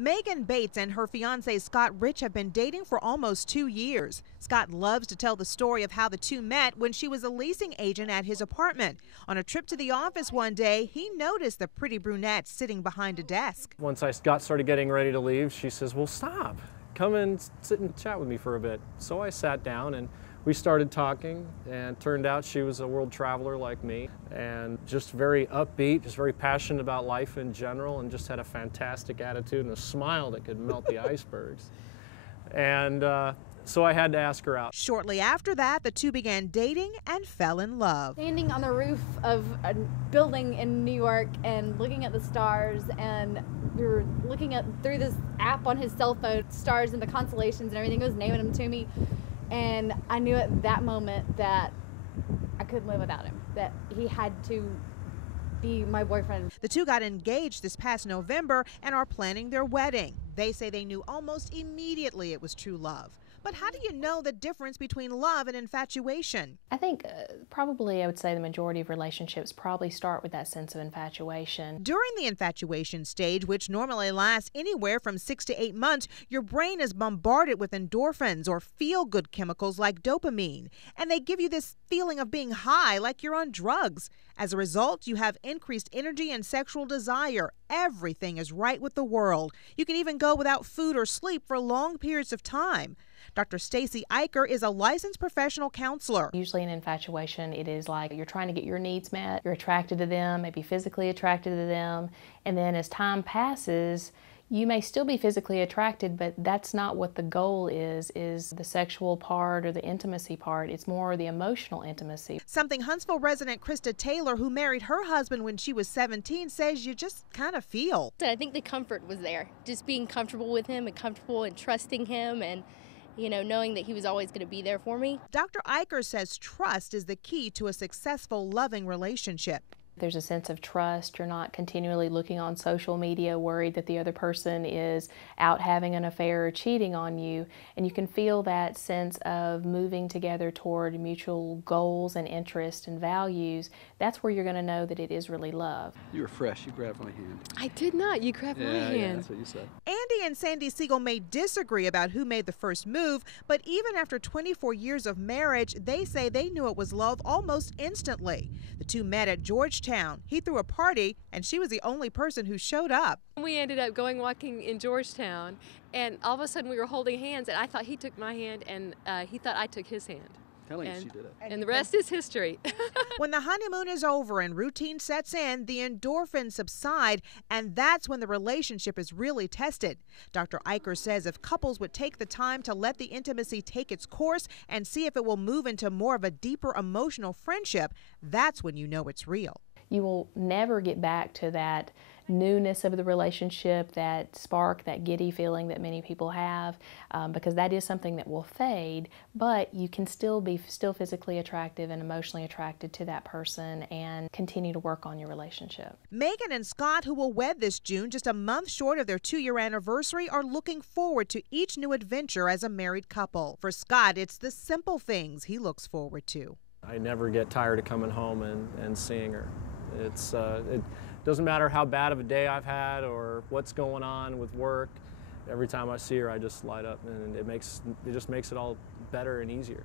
Megan Bates and her fiancé Scott Rich have been dating for almost 2 years. Scott loves to tell the story of how the two met when she was a leasing agent at his apartment. On a trip to the office one day, he noticed the pretty brunette sitting behind a desk. Once I started getting ready to leave, she says, "Well, stop. Come and sit and chat with me for a bit." So I sat down and we started talking, and turned out she was a world traveler like me, and just very upbeat, just very passionate about life in general, and just had a fantastic attitude and a smile that could melt the icebergs. And so I had to ask her out. Shortly after that, the two began dating and fell in love. Standing on the roof of a building in New York and looking at the stars, and we were looking at through this app on his cell phone, stars and the constellations and everything. He was naming them to me. And I knew at that moment that I couldn't live without him, that he had to be my boyfriend. The two got engaged this past November and are planning their wedding. They say they knew almost immediately it was true love. But how do you know the difference between love and infatuation? I think probably I would say the majority of relationships probably start with that sense of infatuation. During the infatuation stage, which normally lasts anywhere from 6 to 8 months, your brain is bombarded with endorphins or feel-good chemicals like dopamine, and they give you this feeling of being high, like you're on drugs. As a result, you have increased energy and sexual desire. Everything is right with the world. You can even go without food or sleep for long periods of time. Dr. Stacy Eicher is a licensed professional counselor. Usually in infatuation, it is like you're trying to get your needs met, you're attracted to them, maybe physically attracted to them, and then as time passes, you may still be physically attracted, but that's not what the goal is the sexual part or the intimacy part. It's more the emotional intimacy. Something Huntsville resident Krista Taylor, who married her husband when she was 17, says you just kind of feel. I think the comfort was there, just being comfortable with him and comfortable and trusting him, and knowing that he was always going to be there for me. Dr. Eicher says trust is the key to a successful, loving relationship. There's a sense of trust. You're not continually looking on social media worried that the other person is out having an affair or cheating on you, and you can feel that sense of moving together toward mutual goals and interests and values. That's where you're going to know that it is really love. You were fresh. You grabbed my hand. I did not. You grabbed my hand. Yeah, that's what you said. Andy and Sandy Siegel may disagree about who made the first move, but even after 24 years of marriage, they say they knew it was love almost instantly. The two met at Georgetown. He threw a party, and she was the only person who showed up. We ended up going walking in Georgetown, and all of a sudden we were holding hands, and I thought he took my hand, and he thought I took his hand. Telling you she did it. And the rest is history. When the honeymoon is over and routine sets in, the endorphins subside, and that's when the relationship is really tested. Dr. Eicher says if couples would take the time to let the intimacy take its course and see if it will move into more of a deeper emotional friendship, that's when you know it's real. You will never get back to that newness of the relationship, that spark, that giddy feeling that many people have, because that is something that will fade, but you can still be physically attractive and emotionally attracted to that person and continue to work on your relationship. Megan and Scott, who will wed this June, just a month short of their 2-year anniversary, are looking forward to each new adventure as a married couple. For Scott, it's the simple things he looks forward to. I never get tired of coming home and seeing her. It doesn't matter how bad of a day I've had or what's going on with work. Every time I see her, I just light up, and it just makes it all better and easier.